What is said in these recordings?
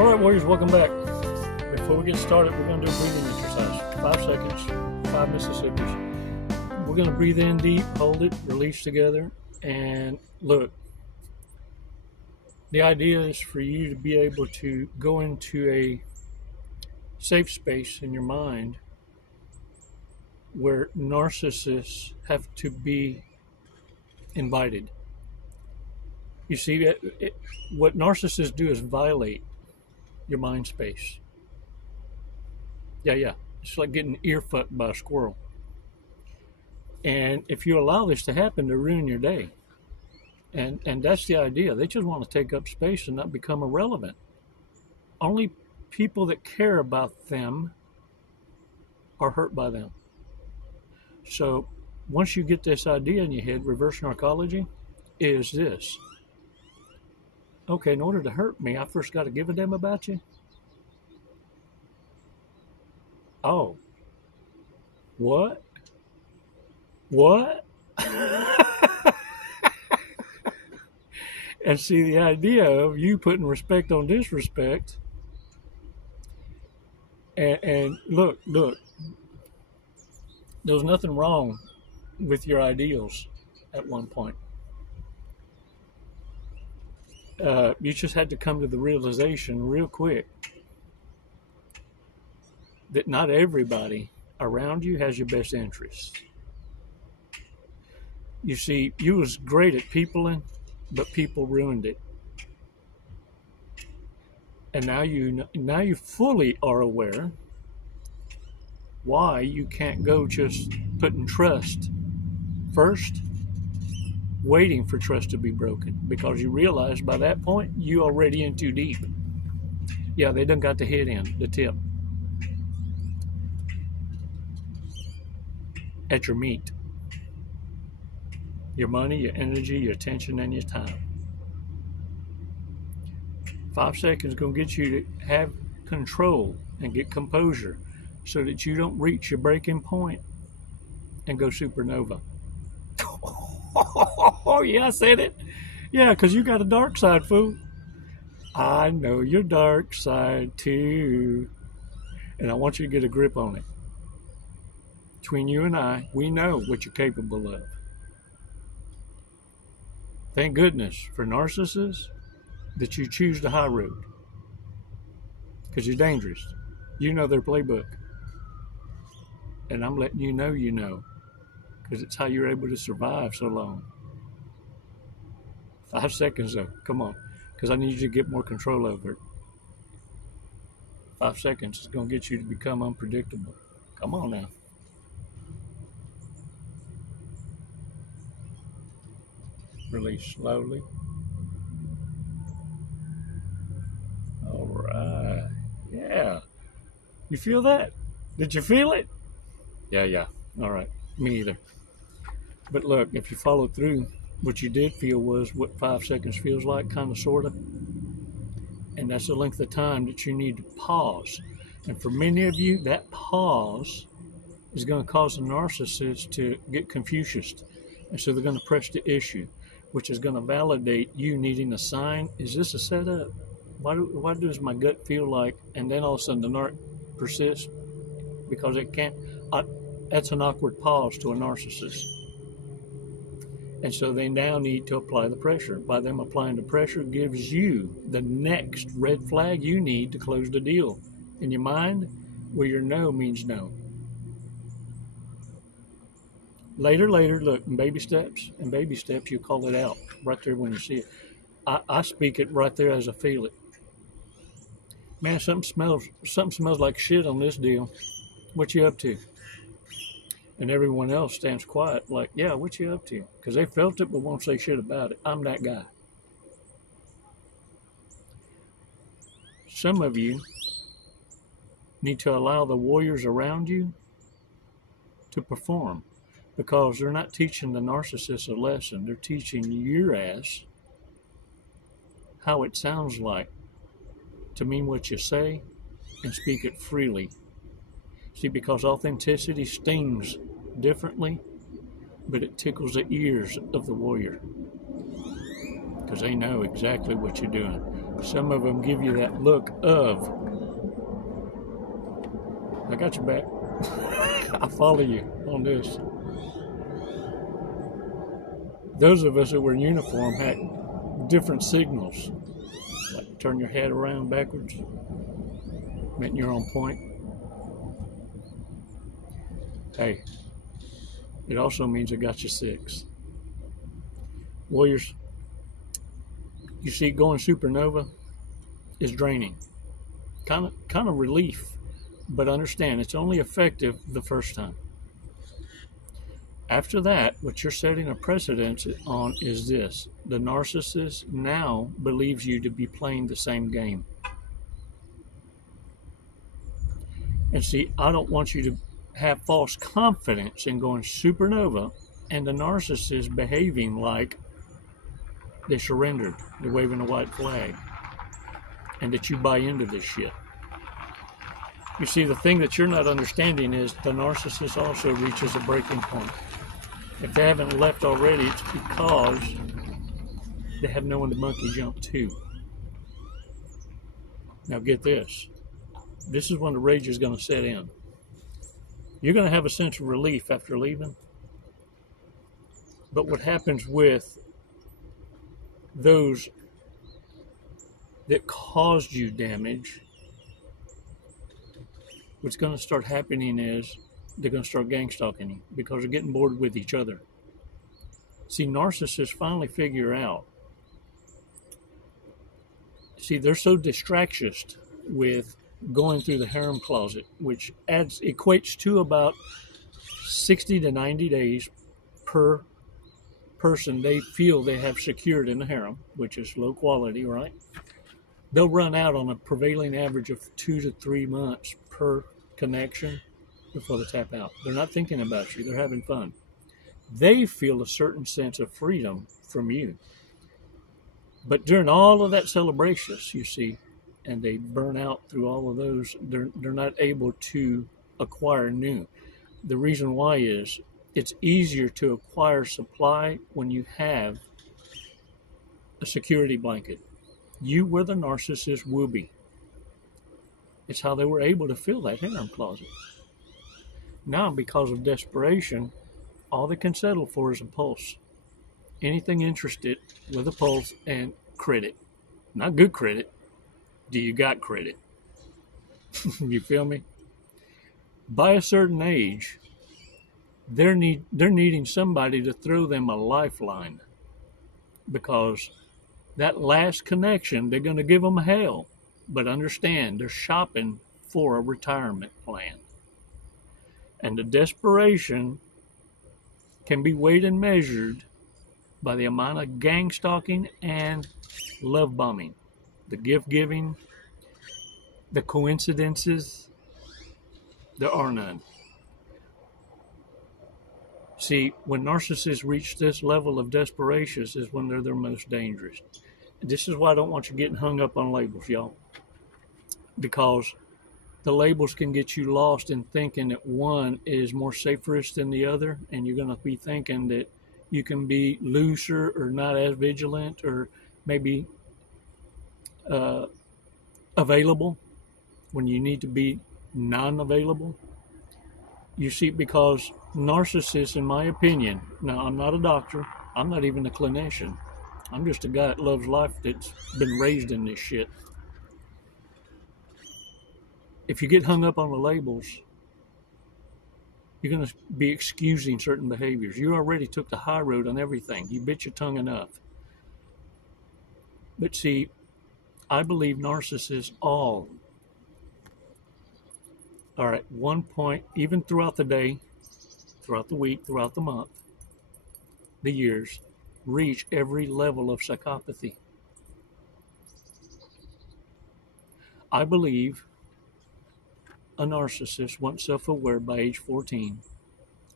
All right, Warriors, welcome back. Before we get started, we're going to do a breathing exercise. 5 seconds, 5 Mississippis. We're going to breathe in deep, hold it, release together, and look. The idea is for you to be able to go into a safe space in your mind where narcissists have to be invited. You see, what narcissists do is violate your mind space. Yeah. It's like getting ear fucked by a squirrel. And if you allow this to happen, to ruin your day. And that's the idea. They just want to take up space and not become irrelevant. Only people that care about them are hurt by them. So once you get this idea in your head, reverse narcology is this. Okay, in order to hurt me, I first got to give a damn about you. Oh. What? And see, the idea of you putting respect on disrespect, and look, there was nothing wrong with your ideals at one point. You just had to come to the realization real quick that not everybody around you has your best interests. You see, you was great at peopling, but people ruined it. And now you fully are aware why you can't go just putting trust first, waiting for trust to be broken, because you realize by that point you already in too deep. Yeah, they done got the hit in, the tip at your meat. Your money, your energy, your attention, and your time. 5 seconds is going to get you to have control and get composure so that you don't reach your breaking point and go supernova. Oh, yeah, I said it. Yeah, because you got a dark side, fool. I know your dark side, too. And I want you to get a grip on it. Between you and I, we know what you're capable of. Thank goodness for narcissists that you choose the high road, because you're dangerous. You know their playbook. And I'm letting you know, because it's how you're able to survive so long. 5 seconds though, come on, because I need you to get more control over it. 5 seconds is going to get you to become unpredictable. Come on now. Release slowly. All right. Yeah. You feel that? Did you feel it? Yeah. All right. Me either. But look, if you follow through, what you did feel was what 5 seconds feels like, kind of, sort of. And that's the length of time that you need to pause. And for many of you, that pause is going to cause the narcissist to get Confucius. And so they're going to press the issue, which is going to validate you needing a sign. Is this a setup? Why does my gut feel like? And then all of a sudden the narc persists because it can't. That's an awkward pause to a narcissist. And so they now need to apply the pressure. By them applying the pressure gives you the next red flag you need to close the deal. In your mind, where your no means no. Later, look, in baby steps, you call it out right there when you see it. I speak it right there as I feel it. Man, something smells like shit on this deal. What you up to? And everyone else stands quiet like, yeah, what you up to? Because they felt it but won't say shit about it. I'm that guy. Some of you need to allow the warriors around you to perform, because they're not teaching the narcissist a lesson. They're teaching your ass how it sounds like to mean what you say and speak it freely. See, because authenticity stings differently, but it tickles the ears of the warrior, because they know exactly what you're doing. Some of them give you that look of, I got your back. I follow you on this. Those of us that were in uniform had different signals. Like turn your head around backwards, meant you're on point. Hey, it also means I got you 6. Warriors, you see, going supernova is draining. Kind of relief, but understand it's only effective the first time. After that, what you're setting a precedent on is this. The narcissist now believes you to be playing the same game. And see, I don't want you to have false confidence in going supernova and the narcissist behaving like they surrendered, they're waving a white flag, and that you buy into this shit. You see, the thing that you're not understanding is the narcissist also reaches a breaking point. If they haven't left already, it's because they have no one to monkey jump to. Now get this. This is when the rage is going to set in. You're going to have a sense of relief after leaving. But what happens with those that caused you damage, what's going to start happening is they're going to start gang stalking you because they're getting bored with each other. See, narcissists finally figure out. See, they're so distractious with going through the harem closet, which equates to about 60 to 90 days per person they feel they have secured in the harem, which is low quality, right? They'll run out on a prevailing average of 2 to 3 months per connection before they tap out. They're not thinking about you. They're having fun. They feel a certain sense of freedom from you. But during all of that celebration, you see, and they burn out through all of those, they're not able to acquire new. The reason why is it's easier to acquire supply when you have a security blanket. You were the narcissist whoopee. It's how they were able to fill that harem closet. Now, because of desperation, all they can settle for is a pulse. Anything interested with a pulse and credit. Not good credit. Do you got credit? You feel me? By a certain age, they're needing somebody to throw them a lifeline, because that last connection, they're going to give them hell. But understand, they're shopping for a retirement plan. And the desperation can be weighed and measured by the amount of gang stalking and love bombing. The gift giving, the coincidences, there are none. See, when narcissists reach this level of desperation is when they're their most dangerous. This is why I don't want you getting hung up on labels, y'all. Because the labels can get you lost in thinking that one is more saferist than the other, and you're going to be thinking that you can be looser or not as vigilant or maybe available when you need to be non-available. You see, because narcissists, in my opinion, now I'm not a doctor, I'm not even a clinician, I'm just a guy that loves life that's been raised in this shit. If you get hung up on the labels, you're going to be excusing certain behaviors. You already took the high road on everything. You bit your tongue enough. But see, I believe narcissists all are at one point, even throughout the day, throughout the week, throughout the month, the years, reach every level of psychopathy. I believe a narcissist, once self-aware by age 14,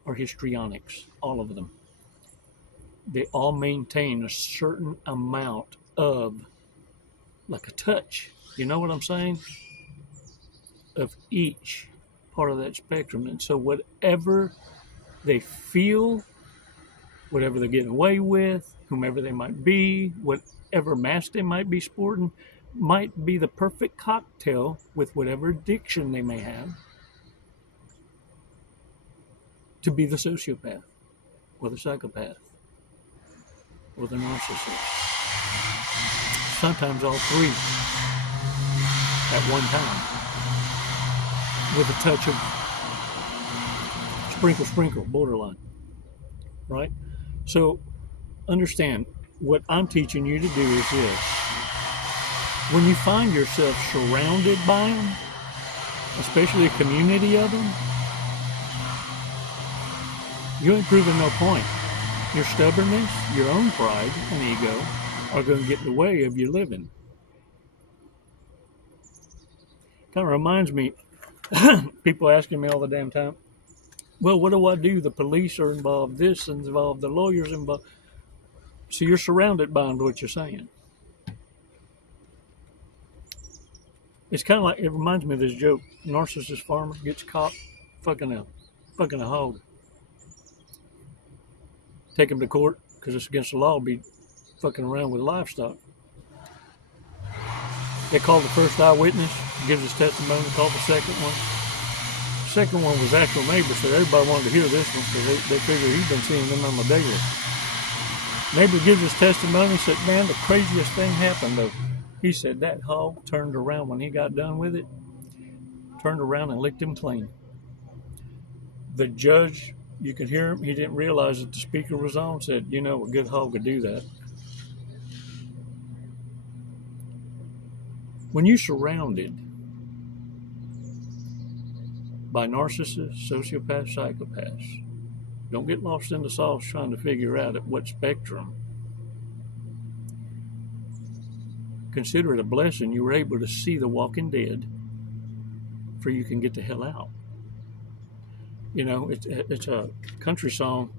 are histrionics, all of them. They all maintain a certain amount of, like a touch, you know what I'm saying? Of each part of that spectrum. And so whatever they feel, whatever they're getting away with, whomever they might be, whatever mask they might be sporting, might be the perfect cocktail with whatever addiction they may have to be the sociopath or the psychopath or the narcissist. Sometimes all three at one time with a touch of sprinkle, borderline, right? So understand, what I'm teaching you to do is this. When you find yourself surrounded by them, especially a community of them, you ain't proving no point. Your stubbornness, your own pride and ego are going to get in the way of you living. Kind of reminds me, people asking me all the damn time, well, what do I do? The police are involved, this and involved, the lawyers involved. So you're surrounded by them, what you're saying. It's kind of like, it reminds me of this joke. Narcissist farmer gets caught fucking a hog. Take him to court because it's against the law to be fucking around with livestock. They called the first eyewitness, gives his testimony, called the second one. The second one was actual neighbor, so everybody wanted to hear this one because they figured he'd been seeing them on the daily. Neighbor gives his testimony, said, man, the craziest thing happened though. He said that hog turned around when he got done with it, turned around and licked him clean. The judge, you could hear him, he didn't realize that the speaker was on, said, you know, a good hog would do that. When you're surrounded by narcissists, sociopaths, psychopaths, don't get lost in the sauce trying to figure out at what spectrum. Consider it a blessing you were able to see The Walking Dead, for you can get the hell out. You know, it's a country song.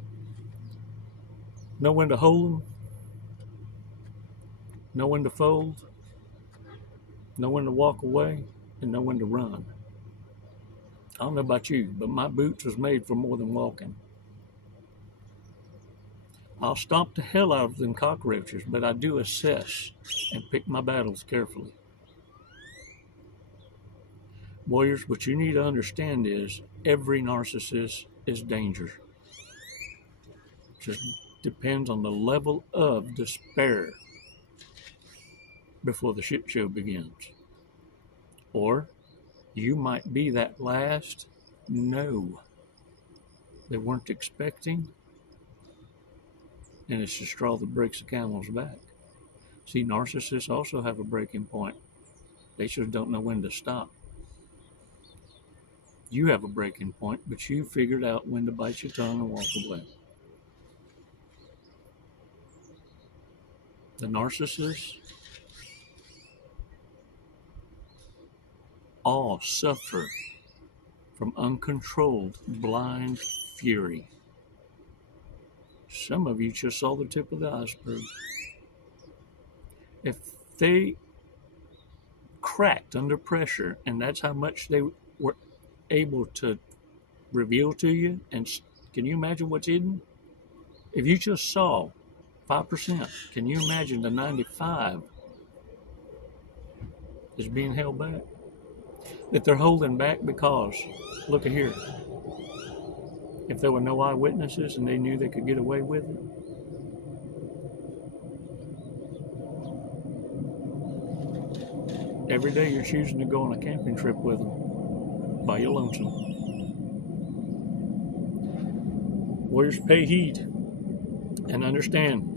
Know when to hold 'em, know when to fold, know when to walk away, and know when to run. I don't know about you, but my boots was made for more than walking. I'll stomp the hell out of them cockroaches, but I do assess and pick my battles carefully. Warriors, what you need to understand is every narcissist is danger. Just depends on the level of despair before the shit show begins. Or you might be that last no they weren't expecting, and it's the straw that breaks the camel's back. See, narcissists also have a breaking point. They just don't know when to stop. You have a breaking point, but you figured out when to bite your tongue and walk away. The narcissists all suffer from uncontrolled blind fury. Some of you just saw the tip of the iceberg. If they cracked under pressure, and that's how much they were able to reveal to you, and can you imagine what's hidden? If you just saw 5%, can you imagine the 95 is being held back? That they're holding back because, look at here, if there were no eyewitnesses and they knew they could get away with it, every day you're choosing to go on a camping trip with them by your lonesome. Warriors, pay heed and understand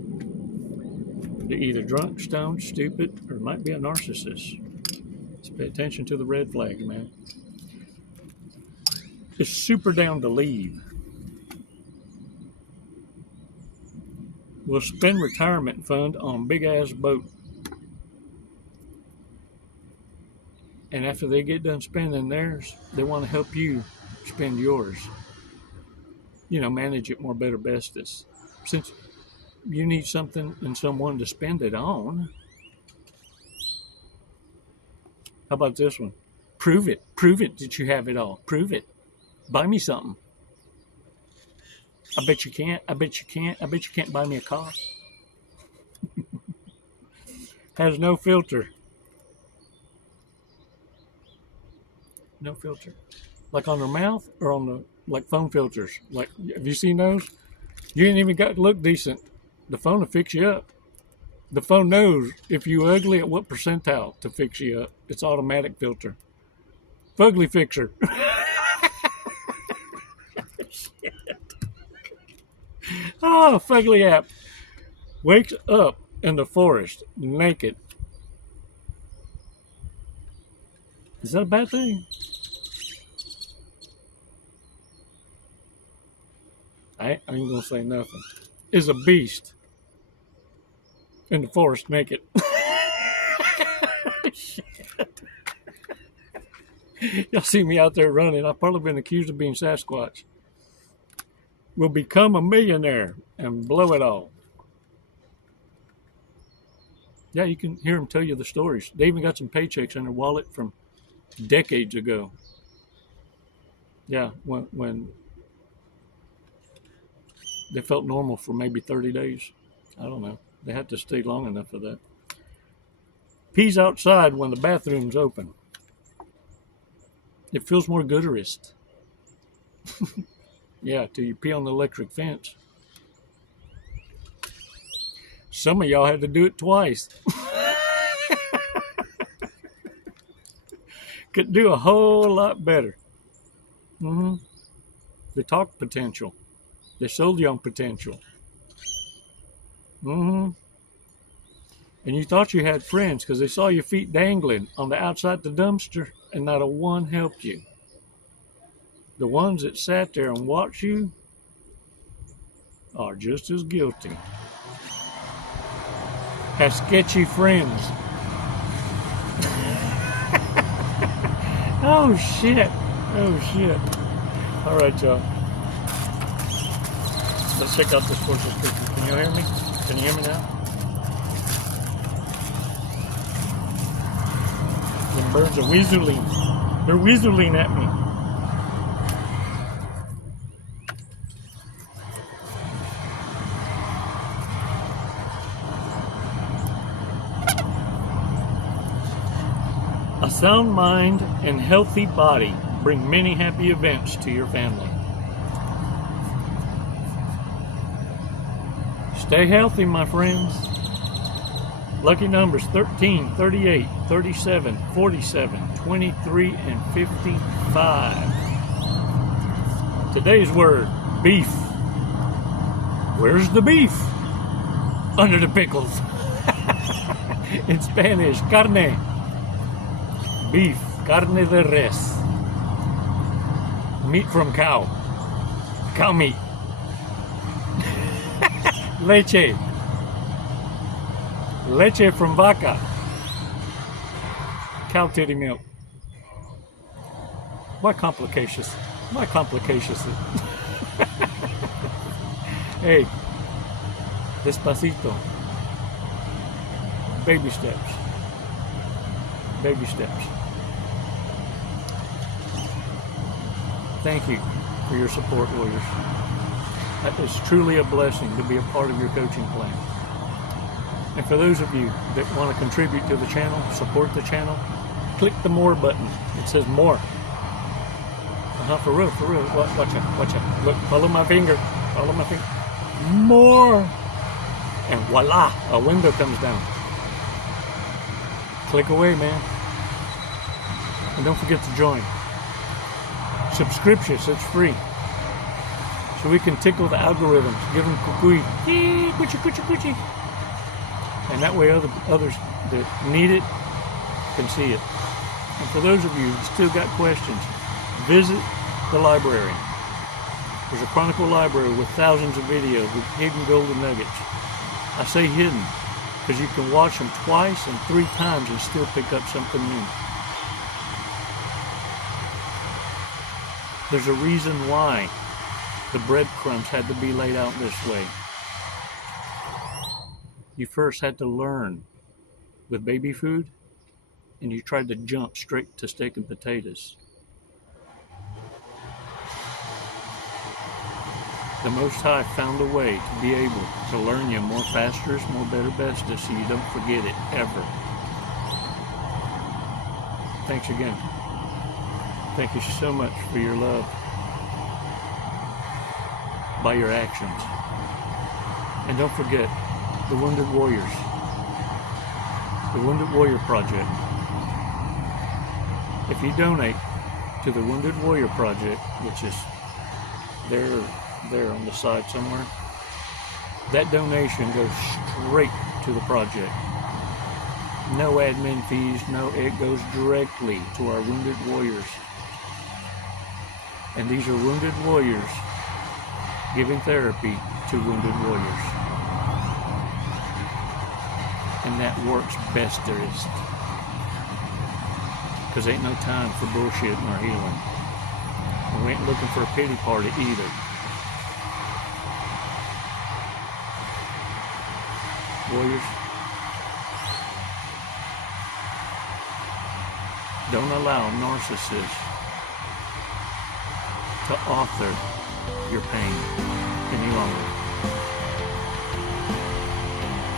they're either drunk, stoned, stupid, or it might be a narcissist. So pay attention to the red flag, man. It's super down to leave. We'll spend retirement fund on big ass boat. And after they get done spending theirs, they want to help you spend yours. You know, manage it more, better, bestest. Since you need something and someone to spend it on. How about this one? Prove it. Prove it that you have it all. Prove it. Buy me something. I bet you can't. I bet you can't. I bet you can't buy me a car. Has no filter. No filter. Like on their mouth or on the like phone filters. Like, have you seen those? You ain't even got to look decent. The phone will fix you up. The phone knows if you ugly at what percentile to fix you up. It's automatic filter. Fugly fixer. Oh, Fugly app. Wakes up in the forest naked. Is that a bad thing? I ain't gonna say nothing. Is a beast in the forest naked. Y'all see me out there running. I've probably been accused of being Sasquatch. Will become a millionaire and blow it all. Yeah, you can hear them tell you the stories. They even got some paychecks in their wallet from decades ago. Yeah, when they felt normal for maybe 30 days. I don't know. They had to stay long enough for that. Pees outside when the bathroom's open. It feels more gooderist. Yeah, till you pee on the electric fence. Some of y'all had to do it twice. Could do a whole lot better. They talked potential. They sold you on potential. And you thought you had friends because they saw your feet dangling on the outside the dumpster and not a one helped you. The ones that sat there and watched you are just as guilty. Have sketchy friends. Oh shit. Oh shit. All right, y'all. Let's check out this horse's picture. Can you hear me? Can you hear me now? The birds are weaseling. They're weaseling at me. A sound mind and healthy body bring many happy events to your family. Stay healthy, my friends. Lucky numbers 13, 38, 37, 47, 23, and 55. Today's word, beef. Where's the beef? Under the pickles. In Spanish, carne. Beef, carne de res. Meat from cow. Cow meat. Leche. Leche from vaca. Cow titty milk. Why complications? Why complications? Hey, despacito. Baby steps. Baby steps. Thank you for your support, warriors. It's truly a blessing to be a part of your coaching plan. And for those of you that want to contribute to the channel, support the channel, click the more button. It says more. For real, for real. Watch out. Look, follow my finger. Follow my finger. More. And voila, a window comes down. Click away, man. And don't forget to join. Subscriptions, it's free. So we can tickle the algorithms, give them kukui, kuchi. And that way others that need it can see it. And for those of you who still got questions, visit the library. There's a Chronicle library with thousands of videos with hidden golden nuggets. I say hidden because you can watch them twice and 3 times and still pick up something new. There's a reason why the breadcrumbs had to be laid out this way. You first had to learn with baby food, and you tried to jump straight to steak and potatoes. The Most High found a way to be able to learn you more fasters, more better bestest, so you don't forget it ever. Thanks again Thank you so much for your love by your actions. And don't forget the Wounded Warriors, the Wounded Warrior Project. If you donate to the Wounded Warrior Project, which is there on the side somewhere, that donation goes straight to the project. No admin fees, no, it goes directly to our Wounded Warriors. And these are Wounded Warriors giving therapy to Wounded Warriors. And that works best there is. Because ain't no time for bullshit nor healing. And we ain't looking for a pity party either. Warriors, don't allow narcissists to author your pain any longer.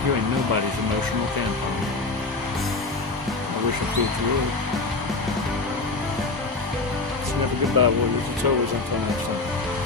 You ain't nobody's emotional tampon. I wish I could you would. It's never goodbye, Warriors. It's always until next time.